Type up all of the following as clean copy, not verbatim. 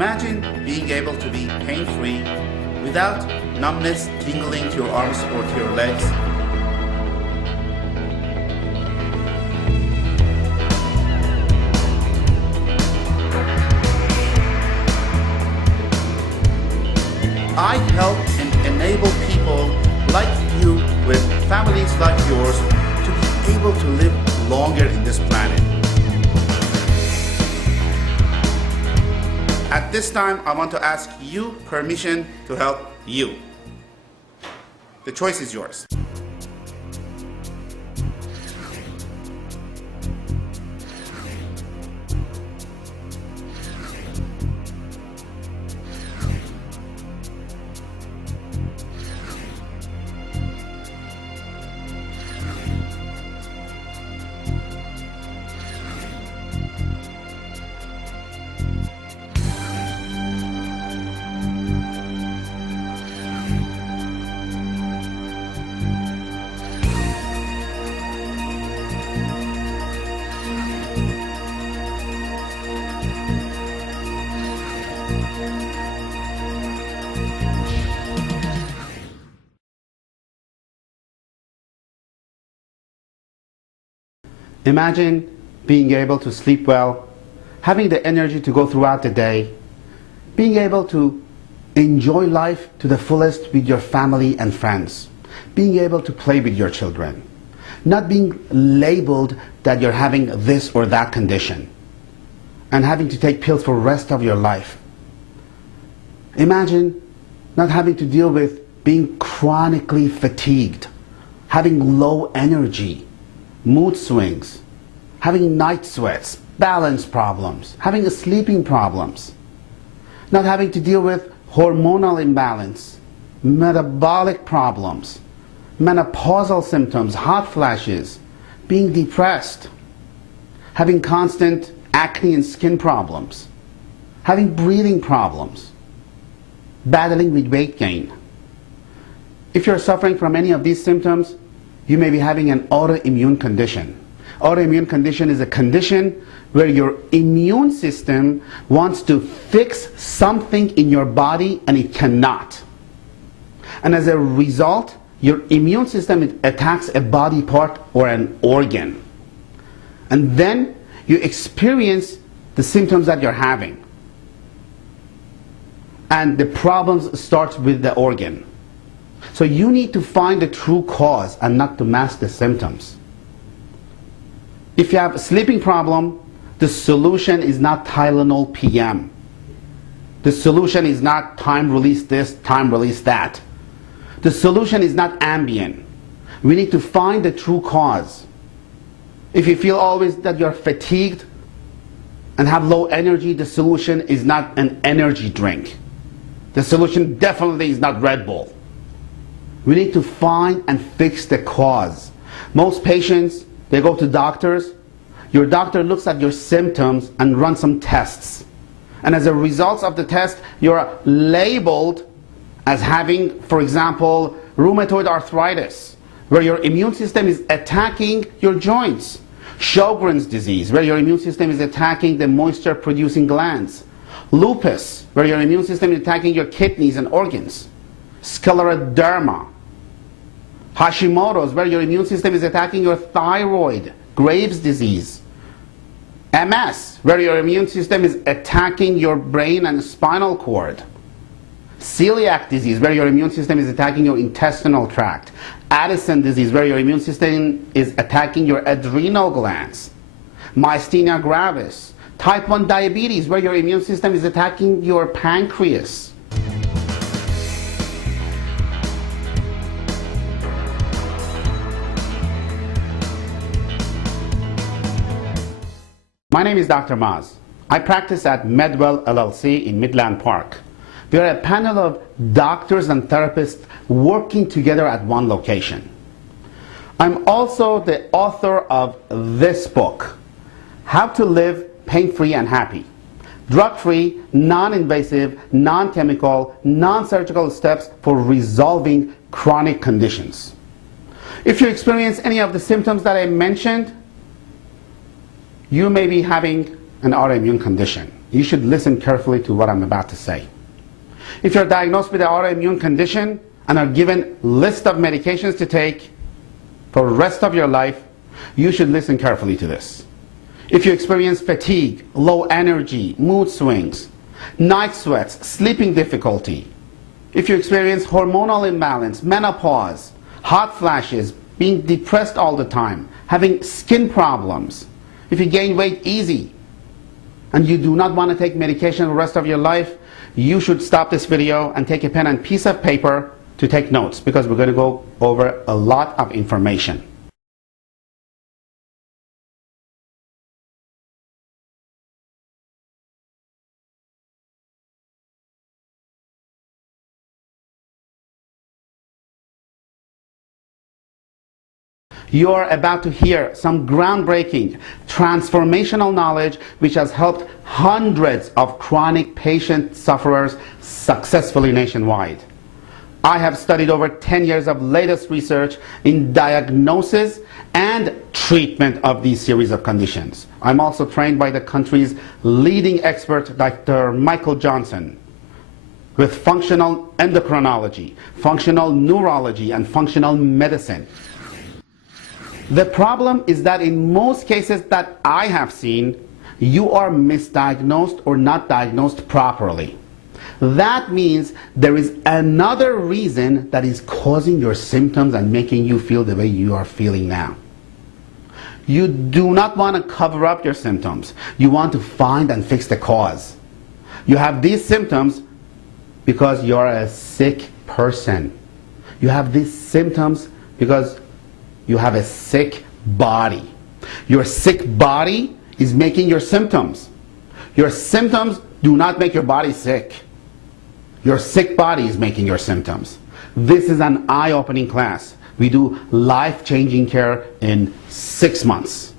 Imagine being able to be pain-free without numbness tingling to your arms or to your legs. I help and enable people like you with families like yours to be able to live longer in this planet. At this time, I want to ask you permission to help you. The choice is yours. Imagine being able to sleep well, having the energy to go throughout the day, being able to enjoy life to the fullest with your family and friends, being able to play with your children, not being labeled that you're having this or that condition, and having to take pills for the rest of your life. Imagine not having to deal with being chronically fatigued, having low energy, mood swings, having night sweats, balance problems, having sleeping problems, not having to deal with hormonal imbalance, metabolic problems, menopausal symptoms, hot flashes, being depressed, having constant acne and skin problems, having breathing problems, battling with weight gain. If you're suffering from any of these symptoms, you may be having an autoimmune condition. Autoimmune condition is a condition where your immune system wants to fix something in your body and it cannot. And as a result, your immune system attacks a body part or an organ. And then you experience the symptoms that you're having. And the problems start with the organ. So you need to find the true cause and not to mask the symptoms. If you have a sleeping problem, the solution is not Tylenol PM. The solution is not time release this, time release that. The solution is not Ambien. We need to find the true cause. If you feel always that you're fatigued and have low energy, the solution is not an energy drink. The solution definitely is not Red Bull. We need to find and fix the cause. Most patients, they go to doctors. Your doctor looks at your symptoms and runs some tests. And as a result of the test, you're labeled as having, for example, rheumatoid arthritis, where your immune system is attacking your joints. Sjogren's disease, where your immune system is attacking the moisture-producing glands. Lupus, where your immune system is attacking your kidneys and organs. Scleroderma. Hashimoto's, where your immune system is attacking your thyroid. Graves' disease. MS, where your immune system is attacking your brain and spinal cord. Celiac disease, where your immune system is attacking your intestinal tract. Addison disease, where your immune system is attacking your adrenal glands. Myasthenia gravis. Type 1 diabetes, where your immune system is attacking your pancreas. My name is Dr. Maz. I practice at MedWell L.L.C. in Midland Park. We are a panel of doctors and therapists working together at one location. I'm also the author of this book, How to Live Pain-Free and Happy. Drug-free, non-invasive, non-chemical, non-surgical steps for resolving chronic conditions. If you experience any of the symptoms that I mentioned, you may be having an autoimmune condition. you should listen carefully to what I'm about to say. If you're diagnosed with an autoimmune condition and are given a list of medications to take for the rest of your life, you should listen carefully to this. If you experience fatigue, low energy, mood swings, night sweats, sleeping difficulty, if you experience hormonal imbalance, menopause, hot flashes, being depressed all the time, having skin problems, if you gain weight easy, and you do not want to take medication the rest of your life, you should stop this video and take a pen and piece of paper to take notes, because we're going to go over a lot of information. You are about to hear some groundbreaking, transformational knowledge which has helped hundreds of chronic patient sufferers successfully nationwide. I have studied over 10 years of latest research in diagnosis and treatment of these series of conditions. I'm also trained by the country's leading expert, Dr. Michael Johnson, with functional endocrinology, functional neurology, and functional medicine. The problem is that in most cases that I have seen, you are misdiagnosed or not diagnosed properly. That means there is another reason that is causing your symptoms and making you feel the way you are feeling now. You do not want to cover up your symptoms. You want to find and fix the cause. You have these symptoms because you're a sick person. You have these symptoms because you have a sick body. Your sick body is making your symptoms. Your symptoms do not make your body sick. Your sick body is making your symptoms. This is an eye-opening class. We do life-changing care in 6 months.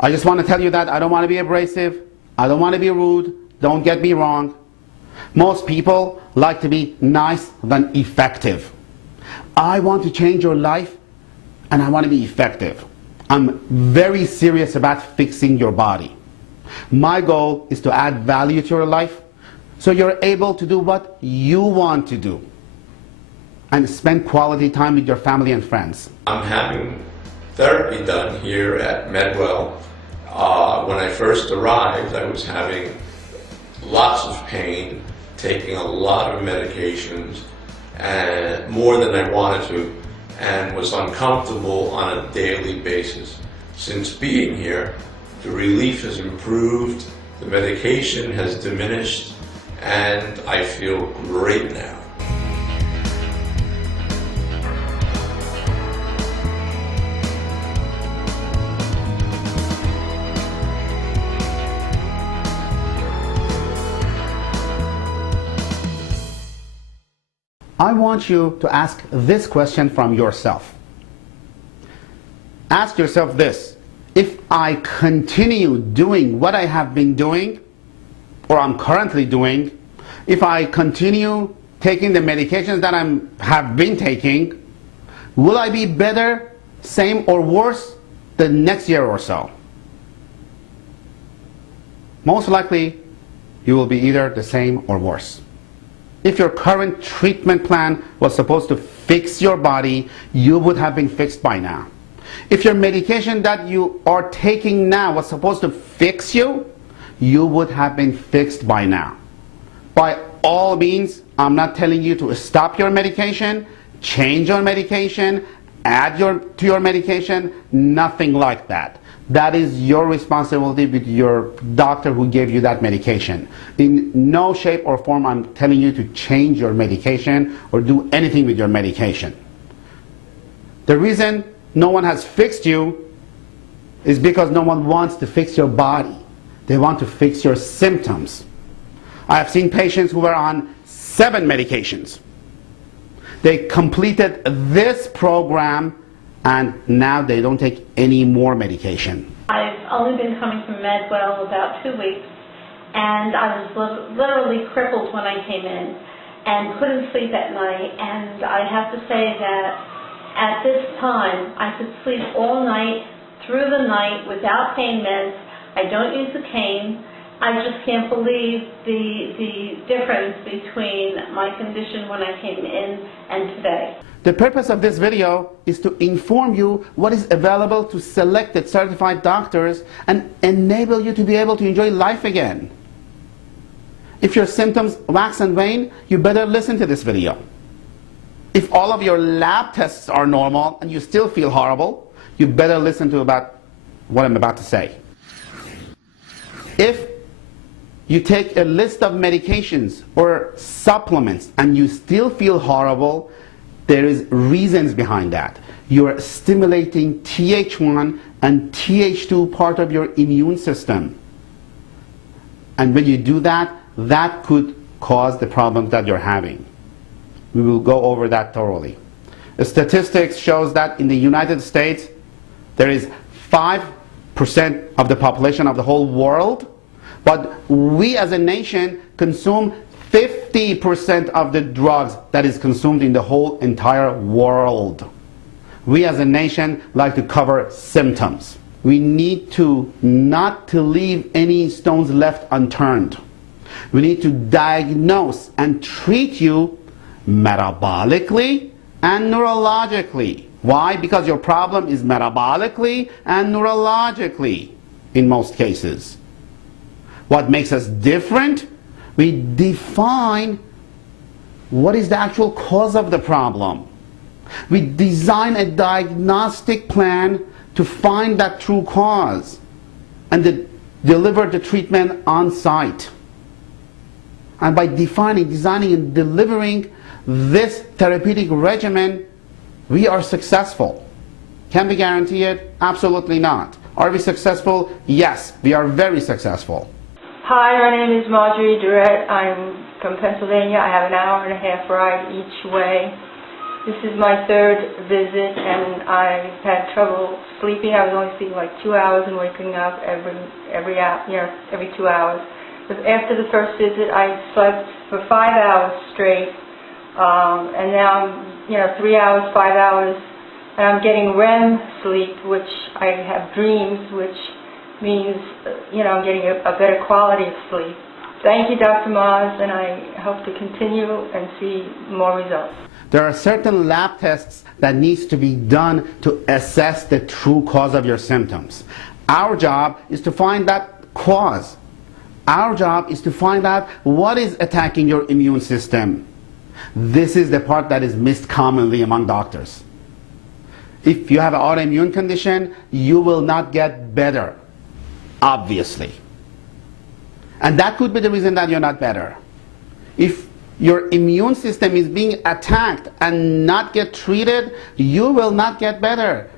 I just want to tell you that I don't want to be abrasive. I don't want to be rude. Don't get me wrong. Most people like to be nice than effective. I want to change your life, and I want to be effective. I'm very serious about fixing your body. My goal is to add value to your life so you're able to do what you want to do and spend quality time with your family and friends. I'm having therapy done here at MedWell. When I first arrived, I was having lots of pain, taking a lot of medications, and more than I wanted to, and was uncomfortable on a daily basis. Since being here, the relief has improved, the medication has diminished, and I feel great now. I want you to ask this question from yourself. Ask yourself this: if I continue doing what I have been doing, or I'm currently doing, if I continue taking the medications that I have been taking, will I be better, same, or worse the next year or so? Most likely, you will be either the same or worse. If your current treatment plan was supposed to fix your body, you would have been fixed by now. If your medication that you are taking now was supposed to fix you, you would have been fixed by now. By all means, I'm not telling you to stop your medication, change your medication, add to your medication, nothing like that. That is your responsibility with your doctor who gave you that medication. In no shape or form I'm telling you to change your medication or do anything with your medication. The reason no one has fixed you is because no one wants to fix your body. They want to fix your symptoms. I have seen patients who were on 7 medications. They completed this program and now they don't take any more medication. I've only been coming from MedWell about 2 weeks, and I was literally crippled when I came in and couldn't sleep at night. And I have to say that at this time I could sleep all night, through the night, without pain meds. I don't use the cane, I just can't believe the difference between my condition when I came in and today. The purpose of this video is to inform you what is available to selected certified doctors and enable you to be able to enjoy life again. If your symptoms wax and wane, you better listen to this video. If all of your lab tests are normal and you still feel horrible, you better listen to what I'm about to say. If you take a list of medications or supplements and you still feel horrible, there is reasons behind that. You're stimulating Th1 and Th2 part of your immune system. And when you do that, that could cause the problems that you're having. We will go over that thoroughly. The statistics shows that in the United States, there is 5% of the population of the whole world, but we as a nation consume 50% of the drugs that is consumed in the whole entire world. We as a nation like to cover symptoms. We need to not to leave any stones left unturned. We need to diagnose and treat you metabolically and neurologically. Why? Because your problem is metabolically and neurologically in most cases. What makes us different? We define what is the actual cause of the problem. We design a diagnostic plan to find that true cause and deliver the treatment on site. And by defining, designing, and delivering this therapeutic regimen, we are successful. Can we guarantee it? Absolutely not. Are we successful? Yes, we are very successful. Hi, my name is Marjorie Durrett. I'm from Pennsylvania. I have an hour and a half ride each way. This is my third visit, and I had trouble sleeping. I was only sleeping like 2 hours and waking up every 2 hours. But after the first visit, I slept for 5 hours straight, and now I'm 3 hours, 5 hours, and I'm getting REM sleep, which I have dreams, which means, I'm getting a better quality of sleep. Thank you, Dr. Maz, and I hope to continue and see more results. There are certain lab tests that needs to be done to assess the true cause of your symptoms. Our job is to find that cause. Our job is to find out what is attacking your immune system. This is the part that is missed commonly among doctors. If you have an autoimmune condition, you will not get better. Obviously. And that could be the reason that you're not better. If your immune system is being attacked and not get treated, you will not get better.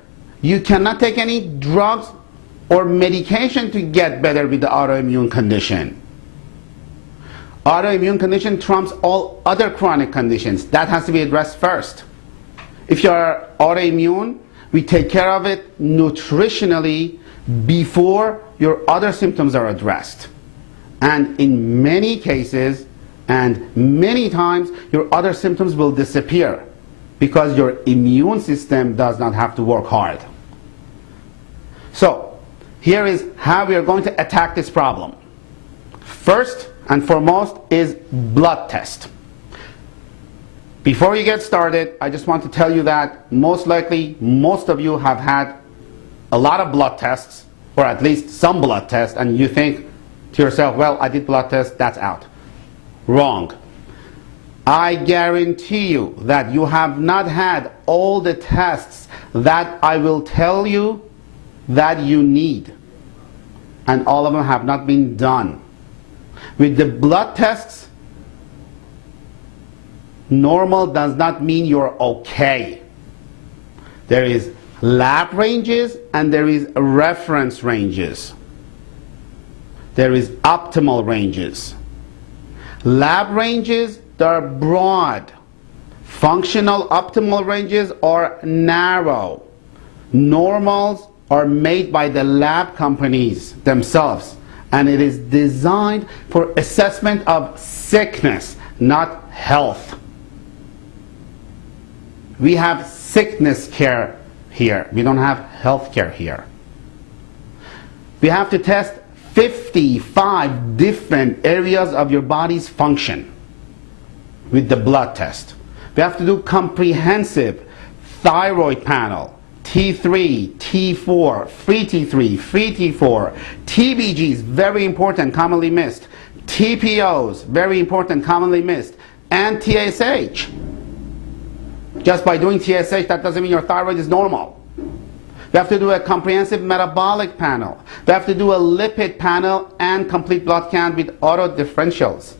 You cannot take any drugs or medication to get better with the autoimmune condition. Autoimmune condition trumps all other chronic conditions. That has to be addressed first. If you're autoimmune, we take care of it nutritionally before your other symptoms are addressed. And in many cases and many times, your other symptoms will disappear because your immune system does not have to work hard. So, here is how we are going to attack this problem. First and foremost is blood test. Before you get started, I just want to tell you that most likely most of you have had a lot of blood tests, or at least some blood tests, and you think to yourself, well, I did blood tests, that's out. Wrong. I guarantee you that you have not had all the tests that I will tell you that you need. And all of them have not been done. With the blood tests, normal does not mean you're okay. There is lab ranges and there is reference ranges. There is optimal ranges. Lab ranges, they're broad. Functional optimal ranges are narrow. Normals are made by the lab companies themselves, and it is designed for assessment of sickness, not health. We have sickness care here. We don't have health care here. We have to test 55 different areas of your body's function with the blood test. We have to do comprehensive thyroid panel, T3, T4, free T3, free T4, TBGs, very important, commonly missed, TPOs, very important, commonly missed, and TSH. Just by doing TSH, that doesn't mean your thyroid is normal. We have to do a comprehensive metabolic panel. We have to do a lipid panel and complete blood count with auto differentials.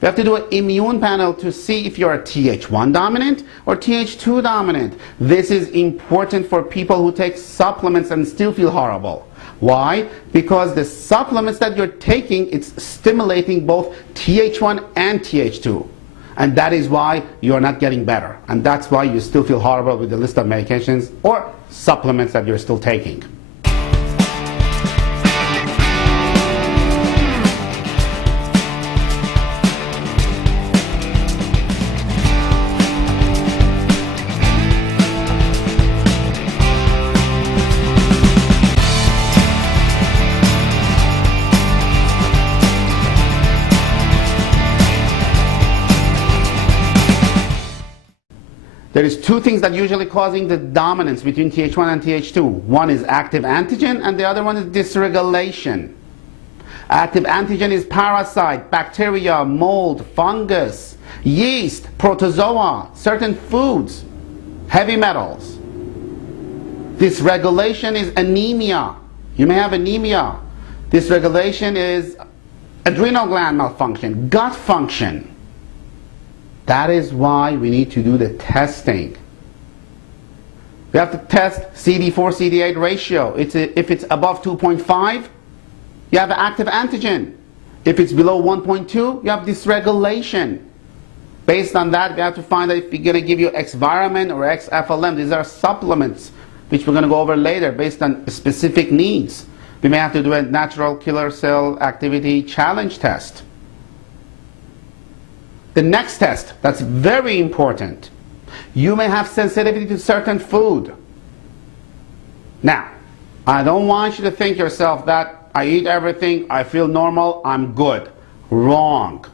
We have to do an immune panel to see if you're a Th1 dominant or Th2 dominant. This is important for people who take supplements and still feel horrible. Why? Because the supplements that you're taking, it's stimulating both Th1 and Th2. And that is why you're not getting better. And that's why you still feel horrible with the list of medications or supplements that you're still taking. There is two things that usually causing the dominance between Th1 and Th2. One is active antigen and the other one is dysregulation. Active antigen is parasite, bacteria, mold, fungus, yeast, protozoa, certain foods, heavy metals. Dysregulation is anemia. You may have anemia. Dysregulation is adrenal gland malfunction, gut function. That is why we need to do the testing. We have to test CD4, CD8 ratio. If it's above 2.5, you have active antigen. If it's below 1.2, you have dysregulation. Based on that, we have to find out if we're going to give you X-Viramin or X-FLM. These are supplements, which we're going to go over later based on specific needs. We may have to do a natural killer cell activity challenge test. The next test, that's very important. You may have sensitivity to certain food. Now, I don't want you to think yourself that I eat everything, I feel normal, I'm good. Wrong.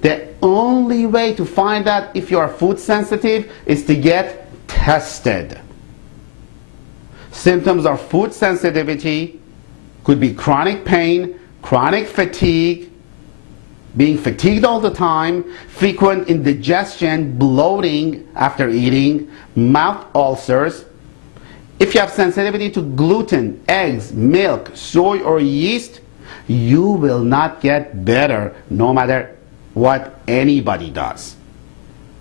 The only way to find out if you are food sensitive is to get tested. Symptoms of food sensitivity could be chronic pain, chronic fatigue, being fatigued all the time, frequent indigestion, bloating after eating, mouth ulcers. If you have sensitivity to gluten, eggs, milk, soy, or yeast, you will not get better no matter what anybody does.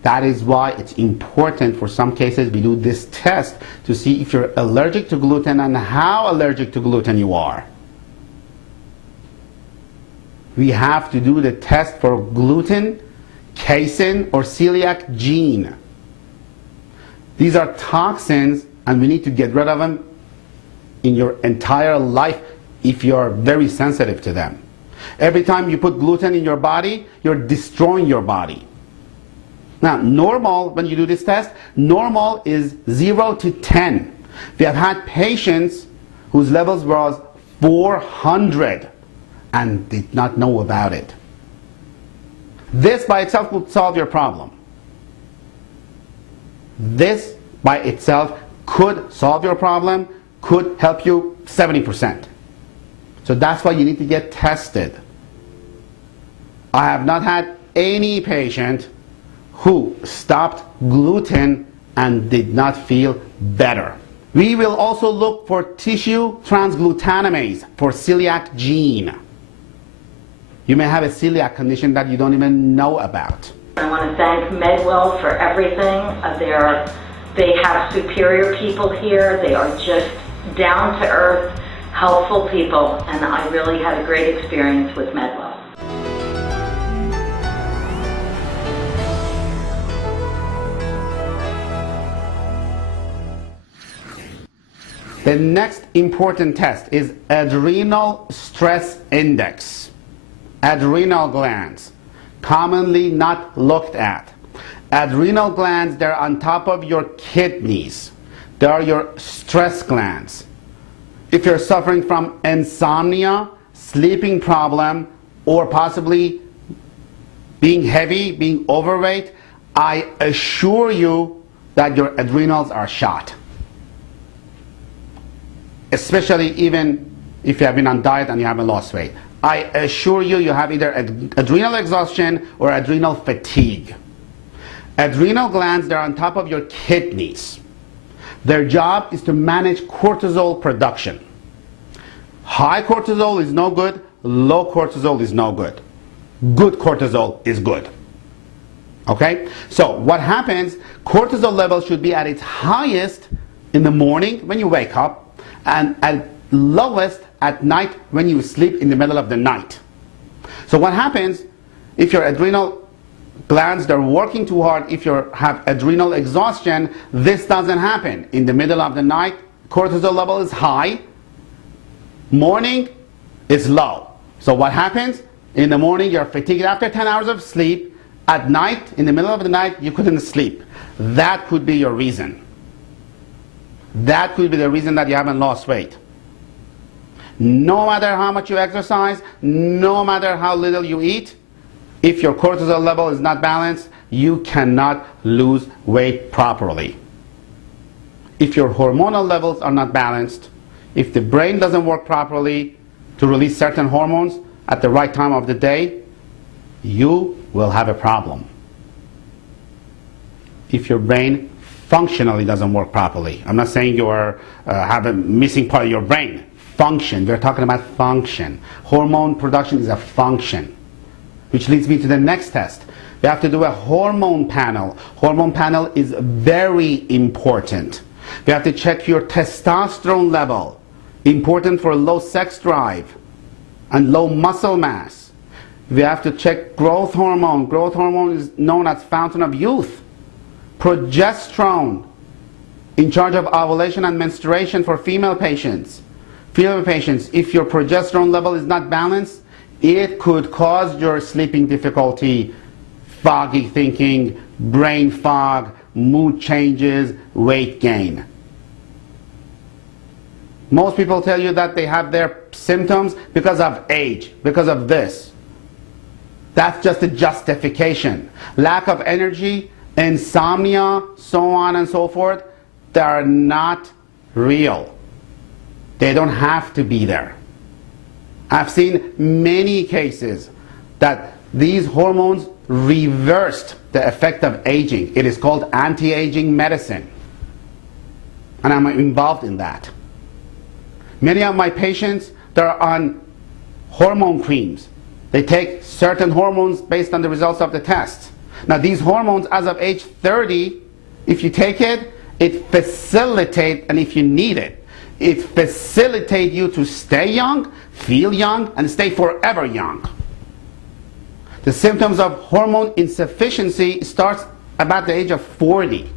That is why it's important for some cases we do this test to see if you're allergic to gluten and how allergic to gluten you are. We have to do the test for gluten, casein, or celiac gene. These are toxins and we need to get rid of them in your entire life if you're very sensitive to them. Every time you put gluten in your body, you're destroying your body. Now, normal, when you do this test, normal is 0 to 10. We have had patients whose levels was 400 and did not know about it. This by itself would solve your problem. This by itself could solve your problem, could help you 70%. So that's why you need to get tested. I have not had any patient who stopped gluten and did not feel better. We will also look for tissue transglutaminase for celiac gene. You may have a celiac condition that you don't even know about. I want to thank MedWell for everything. They have superior people here. They are just down to earth, helpful people, and I really had a great experience with MedWell. The next important test is adrenal stress index. Adrenal glands, commonly not looked at. Adrenal glands, they're on top of your kidneys. They are your stress glands. If you're suffering from insomnia, sleeping problem, or possibly being heavy, being overweight, I assure you that your adrenals are shot. Especially even if you have been on diet and you haven't lost weight. I assure you, you have either adrenal exhaustion or adrenal fatigue. Adrenal glands, they're on top of your kidneys. Their job is to manage cortisol production. High cortisol is no good, low cortisol is no good. Good cortisol is good. Okay? So what happens, cortisol level should be at its highest in the morning when you wake up, and at lowest at night when you sleep in the middle of the night. So what happens if your adrenal glands, they're working too hard, if you have adrenal exhaustion, this doesn't happen. In the middle of the night, cortisol level is high, morning is low. So what happens? In the morning you're fatigued after 10 hours of sleep, at night, in the middle of the night, you couldn't sleep. That could be your reason. That could be the reason that you haven't lost weight. No matter how much you exercise, no matter how little you eat, if your cortisol level is not balanced, you cannot lose weight properly. If your hormonal levels are not balanced, if the brain doesn't work properly to release certain hormones at the right time of the day, you will have a problem. If your brain functionally doesn't work properly. I'm not saying you have a missing part of your brain. Function. We're talking about function. Hormone production is a function. Which leads me to the next test. We have to do a hormone panel. Hormone panel is very important. We have to check your testosterone level. Important for low sex drive and low muscle mass. We have to check growth hormone. Growth hormone is known as fountain of youth. Progesterone, in charge of ovulation and menstruation for female patients. Female patients, if your progesterone level is not balanced, it could cause your sleeping difficulty, foggy thinking, brain fog, mood changes, weight gain. Most people tell you that they have their symptoms because of age, because of this. That's just a justification. Lack of energy, insomnia, so on and so forth, they are not real. They don't have to be there. I've seen many cases that these hormones reversed the effect of aging. It is called anti-aging medicine. And I'm involved in that. Many of my patients, they're on hormone creams. They take certain hormones based on the results of the test. Now these hormones, as of age 30, if you take it, it facilitates, and if you need it, it facilitates you to stay young, feel young, and stay forever young. The symptoms of hormone insufficiency starts about the age of 40.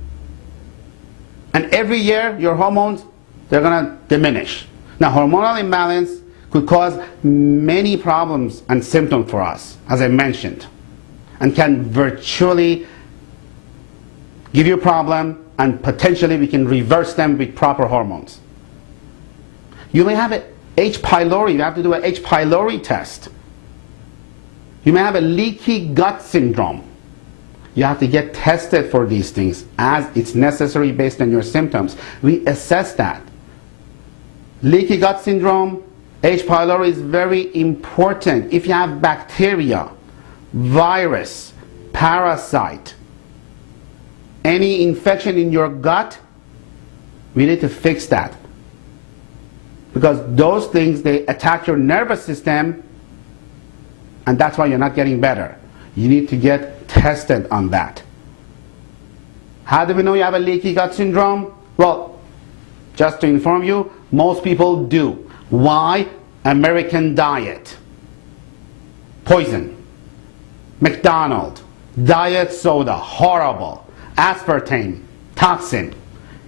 And every year, your hormones, they're going to diminish. Now, hormonal imbalance could cause many problems and symptoms for us, as I mentioned, and can virtually give you a problem, and potentially we can reverse them with proper hormones. You may have H. pylori. You have to do an H. pylori test. You may have a leaky gut syndrome. You have to get tested for these things as it's necessary based on your symptoms. We assess that. Leaky gut syndrome, H. pylori is very important. If you have bacteria, virus, parasite, any infection in your gut, we need to fix that. Because those things, they attack your nervous system, and that's why you're not getting better. You need to get tested on that. How do we know you have a leaky gut syndrome? Well, just to inform you, most people do. Why? American diet. Poison. McDonald's. Diet soda. Horrible. Aspartame. Toxin.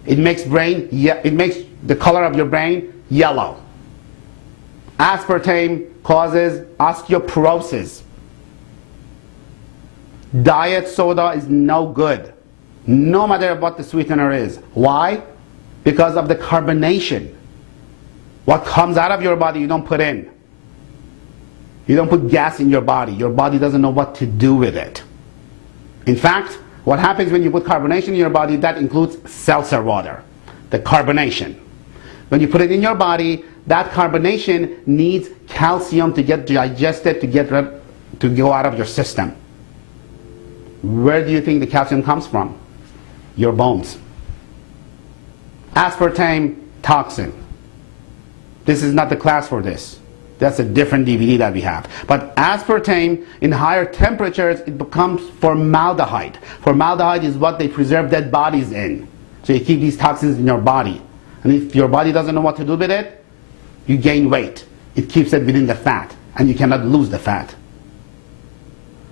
It makes the color of your brain yellow. Aspartame causes osteoporosis. Diet soda is no good, no matter what the sweetener is. Why? Because of the carbonation. What comes out of your body you don't put in. You don't put gas in your body. Your body doesn't know what to do with it. In fact, what happens when you put carbonation in your body, that includes seltzer water, the carbonation. When you put it in your body, that carbonation needs calcium to get digested, to go out of your system. Where do you think the calcium comes from? Your bones. Aspartame toxin. This is not the class for this. That's a different DVD that we have. But aspartame, in higher temperatures, it becomes formaldehyde. Formaldehyde is what they preserve dead bodies in. So you keep these toxins in your body. And if your body doesn't know what to do with it, you gain weight. It keeps it within the fat, and you cannot lose the fat.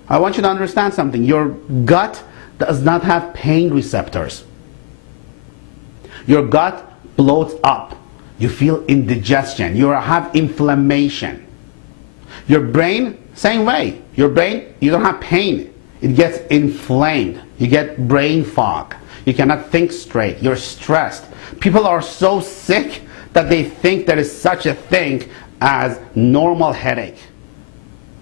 I want you to understand something. Your gut does not have pain receptors. Your gut bloats up. You feel indigestion. You have inflammation. Your brain, same way. Your brain, you don't have pain. It gets inflamed. You get brain fog. You cannot think straight. You're stressed. People are so sick that they think there is such a thing as normal headache.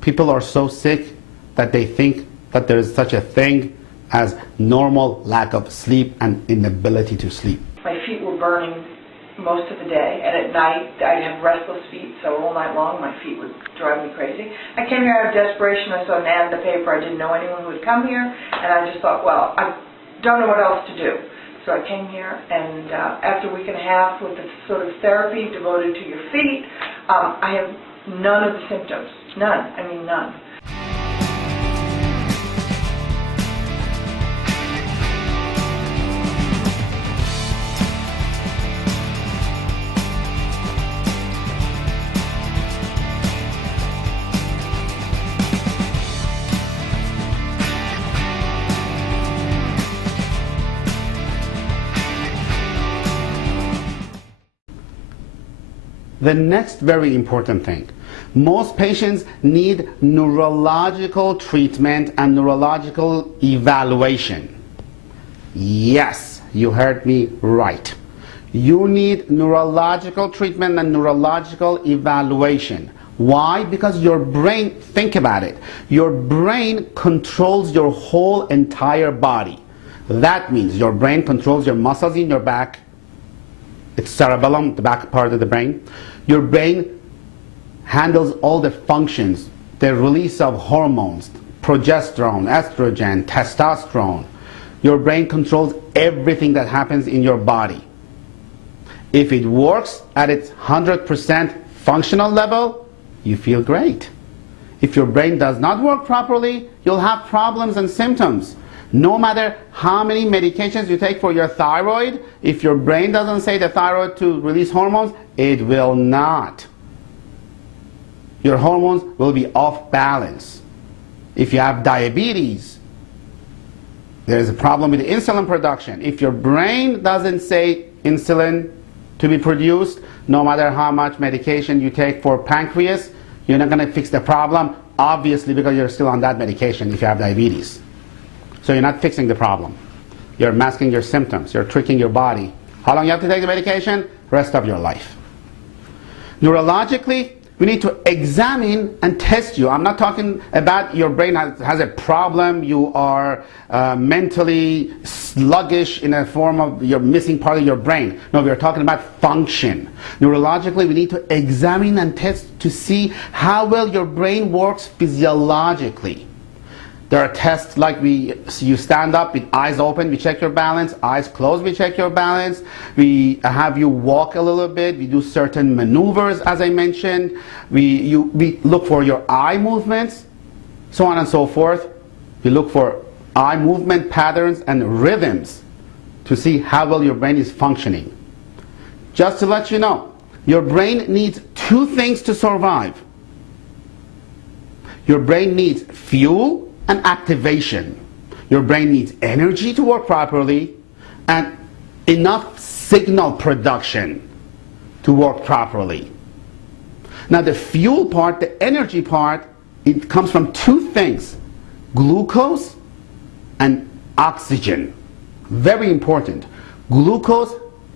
People are so sick that they think that there is such a thing as normal lack of sleep and inability to sleep. My feet were burning most of the day, and at night I'd have restless feet, so all night long my feet would drive me crazy. I came here out of desperation. I saw an ad in the paper. I didn't know anyone who would come here, and I just thought, well, I don't know what else to do. So I came here, and after a week and a half with the sort of therapy devoted to your feet, I have none of the symptoms. None. I mean none. The next very important thing, most patients need neurological treatment and neurological evaluation. Yes, you heard me right. You need neurological treatment and neurological evaluation. Why? Because your brain, think about it, your brain controls your whole entire body. That means your brain controls your muscles in your back. It's cerebellum, the back part of the brain. Your brain handles all the functions, the release of hormones, progesterone, estrogen, testosterone. Your brain controls everything that happens in your body. If it works at its 100% functional level, you feel great. If your brain does not work properly, you'll have problems and symptoms. No matter how many medications you take for your thyroid, if your brain doesn't say the thyroid to release hormones, it will not. Your hormones will be off balance. If you have diabetes, there is a problem with insulin production. If your brain doesn't say insulin to be produced, no matter how much medication you take for pancreas, you're not going to fix the problem, obviously, because you're still on that medication if you have diabetes. So you're not fixing the problem. You're masking your symptoms. You're tricking your body. How long you have to take the medication? Rest of your life. Neurologically, we need to examine and test you. I'm not talking about your brain has a problem, you are mentally sluggish in a form of you're missing part of your brain. No, we're talking about function. Neurologically, we need to examine and test to see how well your brain works physiologically. There are tests like you stand up with eyes open, we check your balance, eyes closed, we check your balance, we have you walk a little bit, we do certain maneuvers as I mentioned, we look for your eye movements, so on and so forth. We look for eye movement patterns and rhythms to see how well your brain is functioning. Just to let you know, your brain needs two things to survive. Your brain needs fuel and activation. Your brain needs energy to work properly and enough signal production to work properly. Now the fuel part, the energy part, it comes from two things, glucose and oxygen. Very important. Glucose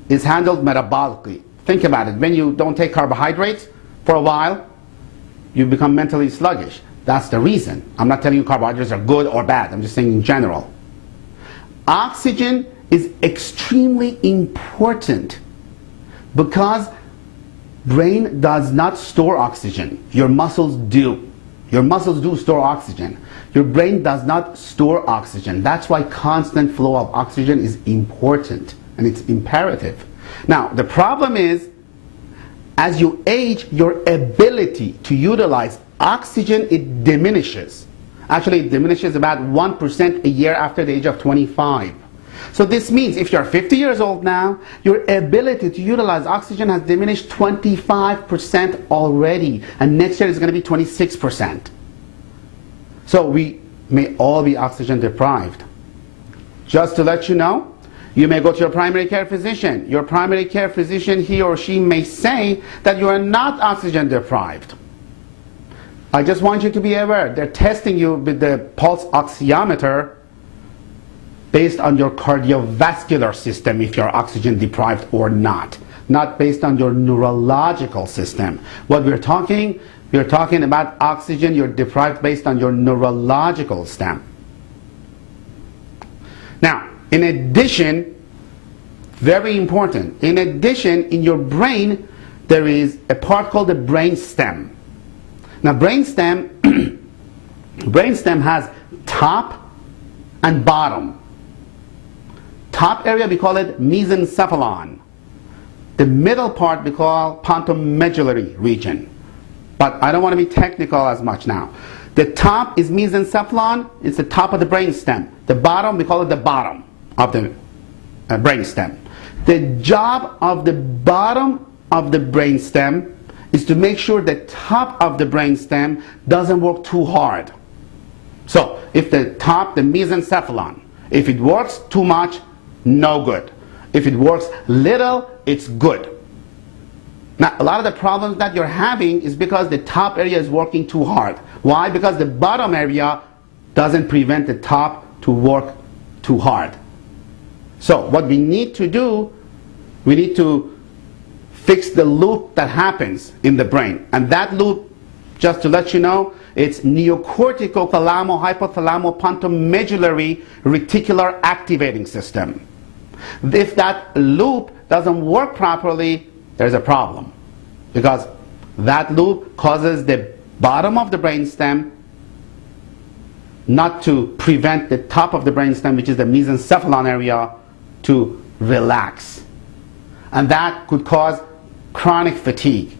is handled metabolically. Think about it. When you don't take carbohydrates for a while, you become mentally sluggish. That's the reason. I'm not telling you carbohydrates are good or bad. I'm just saying in general. Oxygen is extremely important because brain does not store oxygen. Your muscles do. Your muscles do store oxygen. Your brain does not store oxygen. That's why constant flow of oxygen is important and it's imperative. Now, the problem is, as you age, your ability to utilize oxygen, it diminishes. Actually, it diminishes about 1% a year after the age of 25. So this means if you're 50 years old now, your ability to utilize oxygen has diminished 25% already, and next year is going to be 26%. So we may all be oxygen deprived. Just to let you know, you may go to your primary care physician. Your primary care physician, he or she may say that you are not oxygen deprived. I just want you to be aware, they're testing you with the pulse oximeter based on your cardiovascular system, if you're oxygen deprived or not based on your neurological system. What we're talking about oxygen you're deprived based on your neurological stem. Now, in addition, very important, in addition, in your brain, there is a part called the brain stem. Now, brain stem has top and bottom. Top area, we call it mesencephalon. The middle part we call pontomedullary region. But I don't want to be technical as much now. The top is mesencephalon, it's the top of the brain stem. The bottom, we call it the bottom of the brain stem. The job of the bottom of the brain stem is to make sure the top of the brain stem doesn't work too hard. So if the top, the mesencephalon, if it works too much, no good. If it works little, it's good. Now, a lot of the problems that you're having is because the top area is working too hard. Why? Because the bottom area doesn't prevent the top to work too hard. So what we need to do, we need to fix the loop that happens in the brain. And that loop, just to let you know, it's neocortico-thalamo-hypothalamo-pontomedullary reticular activating system. If that loop doesn't work properly, there's a problem, because that loop causes the bottom of the brainstem not to prevent the top of the brainstem, which is the mesencephalon area, to relax. And that could cause chronic fatigue.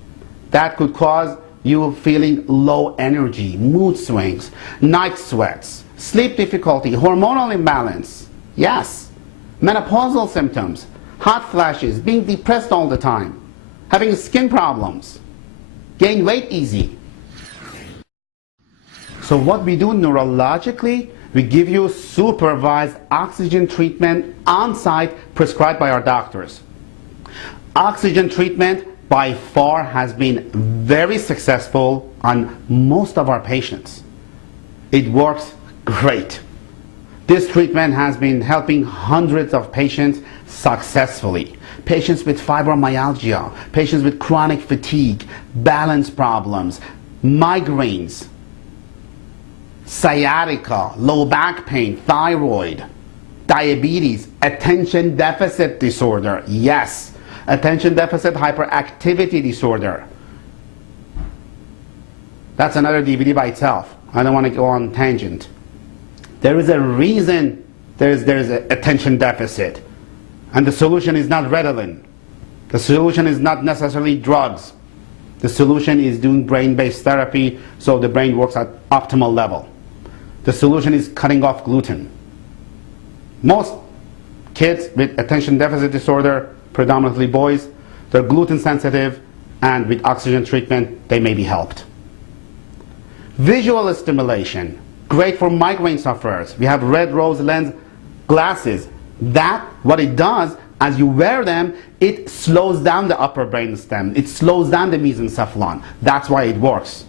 That could cause you feeling low energy, mood swings, night sweats, sleep difficulty, hormonal imbalance. Yes, menopausal symptoms, hot flashes, being depressed all the time, having skin problems, gain weight easy. So what we do neurologically, we give you supervised oxygen treatment on site prescribed by our doctors. Oxygen treatment by far has been very successful on most of our patients. It works great. This treatment has been helping hundreds of patients successfully. Patients with fibromyalgia, patients with chronic fatigue, balance problems, migraines, sciatica, low back pain, thyroid, diabetes, attention deficit disorder. Yes, attention deficit hyperactivity disorder. That's another DVD by itself. I don't want to go on tangent. There is a reason there's an attention deficit. And the solution is not Ritalin. The solution is not necessarily drugs. The solution is doing brain-based therapy so the brain works at optimal level. The solution is cutting off gluten. Most kids with attention deficit disorder, predominantly boys, they're gluten sensitive, and with oxygen treatment they may be helped. Visual stimulation, great for migraine sufferers. We have red rose lens glasses. That, what it does, as you wear them, it slows down the upper brain stem. It slows down the mesencephalon. That's why it works.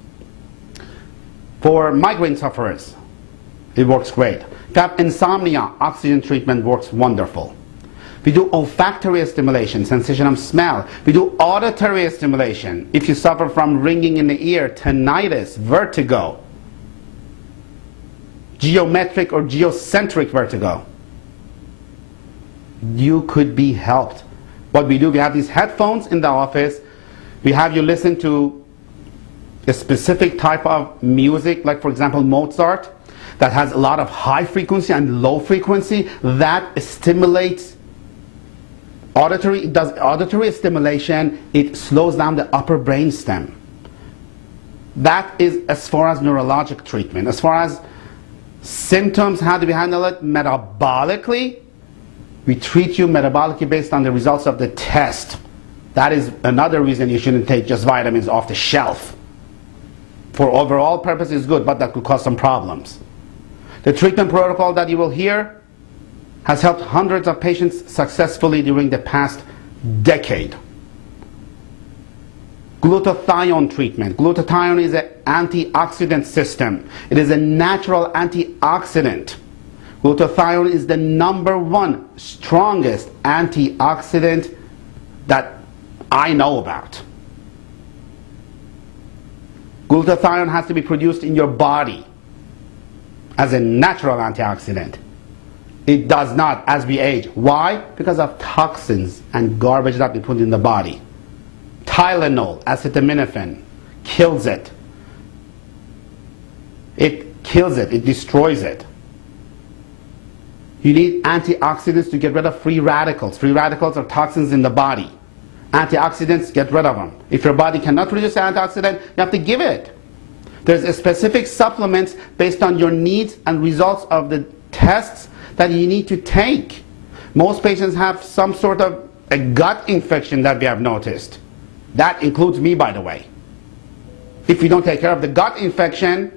For migraine sufferers, it works great. If you have insomnia, oxygen treatment works wonderful. We do olfactory stimulation, sensation of smell. We do auditory stimulation. If you suffer from ringing in the ear, tinnitus, vertigo, geometric or geocentric vertigo, you could be helped. What we do, we have these headphones in the office. We have you listen to a specific type of music, like for example Mozart, that has a lot of high frequency and low frequency. That stimulates auditory, it does auditory stimulation. It slows down the upper brain stem. That is as far as neurologic treatment. As far as symptoms, how do we handle it? Metabolically, we treat you metabolically based on the results of the test. That is another reason you shouldn't take just vitamins off the shelf. For overall purpose is good, but that could cause some problems. The treatment protocol that you will hear has helped hundreds of patients successfully during the past decade. Glutathione treatment. Glutathione is an antioxidant system. It is a natural antioxidant. Glutathione is the #1 strongest antioxidant that I know about. Glutathione has to be produced in your body as a natural antioxidant. It does not as we age. Why? Because of toxins and garbage that we put in the body. Tylenol, acetaminophen, kills it. It kills it. It destroys it. You need antioxidants to get rid of free radicals. Free radicals are toxins in the body. Antioxidants, get rid of them. If your body cannot produce antioxidant, you have to give it. There's a specific supplements based on your needs and results of the tests that you need to take. Most patients have some sort of a gut infection that we have noticed. That includes me, by the way. If we don't take care of the gut infection,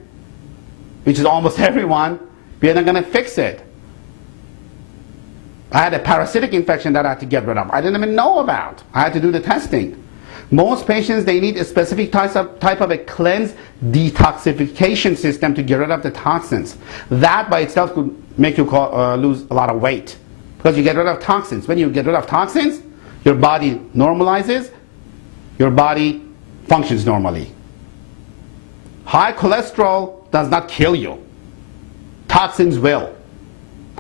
which is almost everyone, we're not going to fix it. I had a parasitic infection that I had to get rid of. I didn't even know about. I had to do the testing. Most patients, they need a specific type of a cleanse detoxification system to get rid of the toxins. That by itself could make you lose a lot of weight because you get rid of toxins. When you get rid of toxins, your body normalizes, your body functions normally. High cholesterol does not kill you. Toxins will.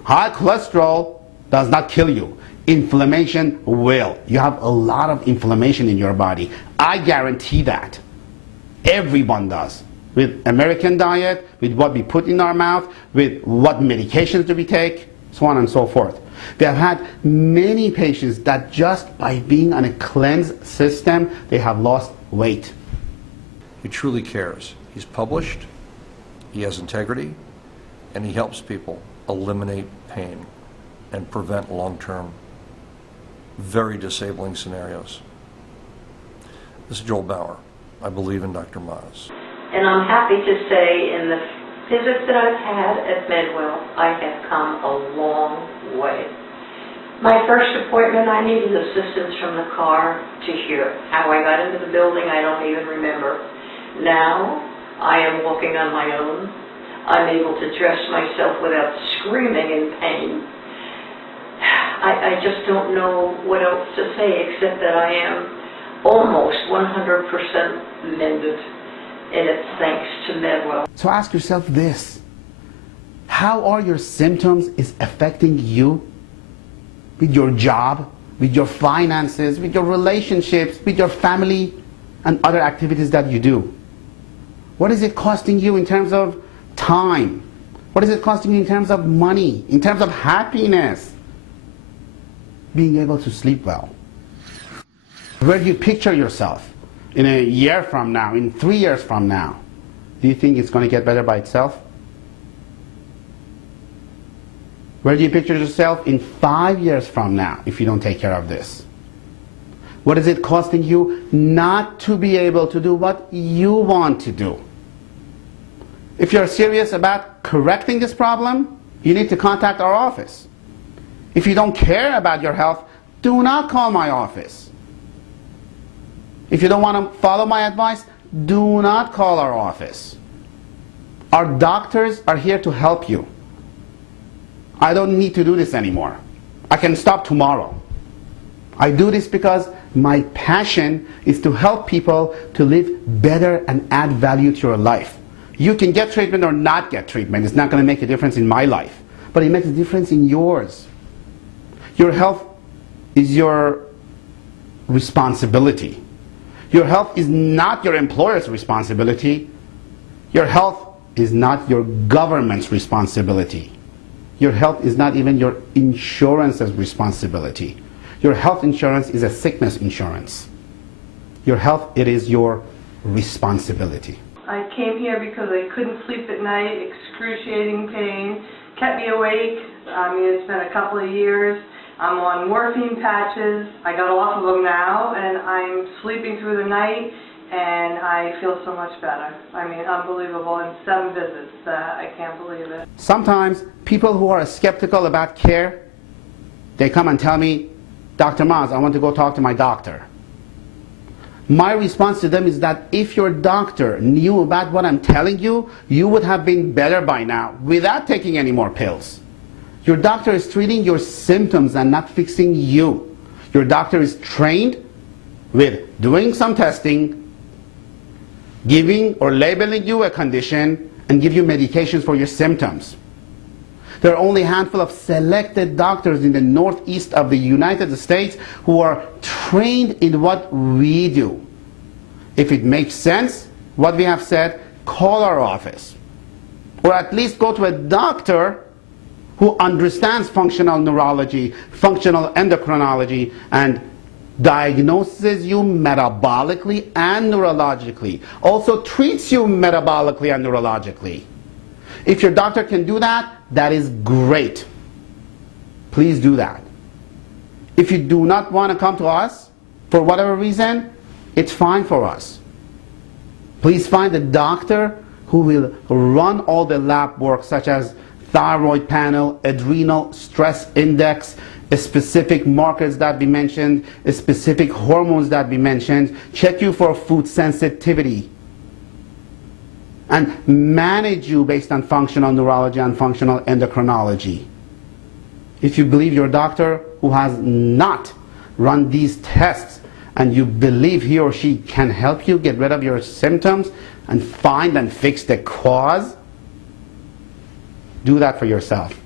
High cholesterol does not kill you. Inflammation will. You have a lot of inflammation in your body. I guarantee that. Everyone does. With American diet, with what we put in our mouth, with what medications do we take, so on and so forth. We have had many patients that just by being on a cleanse system, they have lost weight. He truly cares. He's published, he has integrity, and he helps people eliminate pain and prevent long-term, very disabling scenarios. This is Joel Bauer. I believe in Dr. Maz. And I'm happy to say in the visits that I've had at MedWell, I have come a long way. My first appointment, I needed assistance from the car to hear. How I got into the building, I don't even remember. Now, I am walking on my own. I'm able to dress myself without screaming in pain. I just don't know what else to say except that I am almost 100% mended, and it's thanks to MedWell. So ask yourself this: how are your symptoms is affecting you with your job, with your finances, with your relationships, with your family, and other activities that you do? What is it costing you in terms of time? What is it costing you in terms of money, in terms of happiness? Being able to sleep well. Where do you picture yourself in a year from now, in 3 years from now? Do you think it's going to get better by itself? Where do you picture yourself in 5 years from now if you don't take care of this? What is it costing you not to be able to do what you want to do? If you're serious about correcting this problem, you need to contact our office. If you don't care about your health, do not call my office. If you don't want to follow my advice, do not call our office. Our doctors are here to help you. I don't need to do this anymore. I can stop tomorrow. I do this because my passion is to help people to live better and add value to your life. You can get treatment or not get treatment. It's not going to make a difference in my life, but it makes a difference in yours. Your health is your responsibility. Your health is not your employer's responsibility. Your health is not your government's responsibility. Your health is not even your insurance's responsibility. Your health insurance is a sickness insurance. Your health, it is your responsibility. I came here because I couldn't sleep at night, excruciating pain, kept me awake. It's been a couple of years. I'm on morphine patches. I got off of them now, and I'm sleeping through the night, and I feel so much better. Unbelievable. In 7 visits. I can't believe it. Sometimes people who are skeptical about care, they come and tell me, Dr. Maz, I want to go talk to my doctor. My response to them is that if your doctor knew about what I'm telling you, you would have been better by now without taking any more pills. Your doctor is treating your symptoms and not fixing you. Your doctor is trained with doing some testing, giving or labeling you a condition, and give you medications for your symptoms. There are only a handful of selected doctors in the northeast of the United States who are trained in what we do. If it makes sense, what we have said, call our office. Or at least go to a doctor who understands functional neurology, functional endocrinology, and diagnoses you metabolically and neurologically. Also treats you metabolically and neurologically. If your doctor can do that, that is great. Please do that. If you do not want to come to us, for whatever reason, it's fine for us. Please find a doctor who will run all the lab work, such as thyroid panel, adrenal stress index, specific markers that we mentioned, specific hormones that we mentioned, check you for food sensitivity, and manage you based on functional neurology and functional endocrinology. If you believe your doctor who has not run these tests and you believe he or she can help you get rid of your symptoms and find and fix the cause, do that for yourself.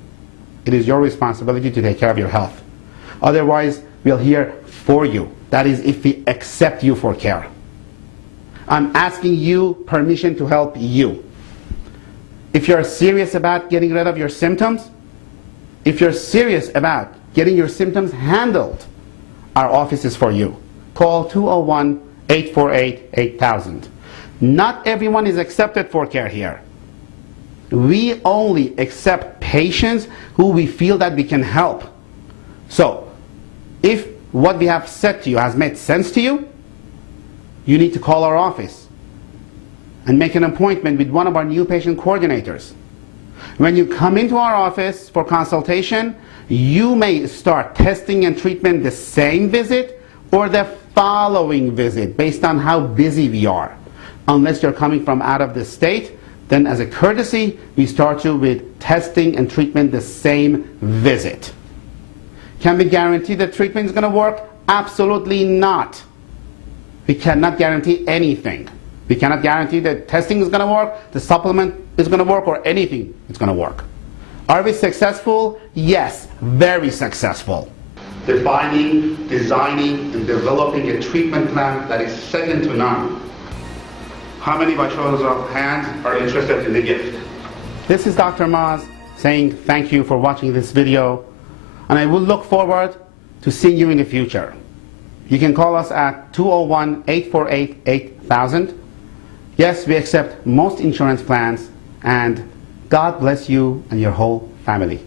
It is your responsibility to take care of your health. Otherwise, we're here for you. That is, if we accept you for care. I'm asking you permission to help you. If you're serious about getting rid of your symptoms, if you're serious about getting your symptoms handled, our office is for you. Call 201-848-8000. Not everyone is accepted for care here. We only accept patients who we feel that we can help. So, if what we have said to you has made sense to you, you need to call our office and make an appointment with one of our new patient coordinators. When you come into our office for consultation, you may start testing and treatment the same visit or the following visit based on how busy we are. Unless you're coming from out of the state, then as a courtesy, we start you with testing and treatment the same visit. Can we guarantee that treatment is going to work? Absolutely not. We cannot guarantee anything. We cannot guarantee that testing is going to work, the supplement is going to work, or anything is going to work. Are we successful? Yes, very successful. Defining, designing, and developing a treatment plan that is second to none. How many by shows of hands are interested in the gift? This is Dr. Maz saying thank you for watching this video, and I will look forward to seeing you in the future. You can call us at 201-848-8000. Yes, we accept most insurance plans, and God bless you and your whole family.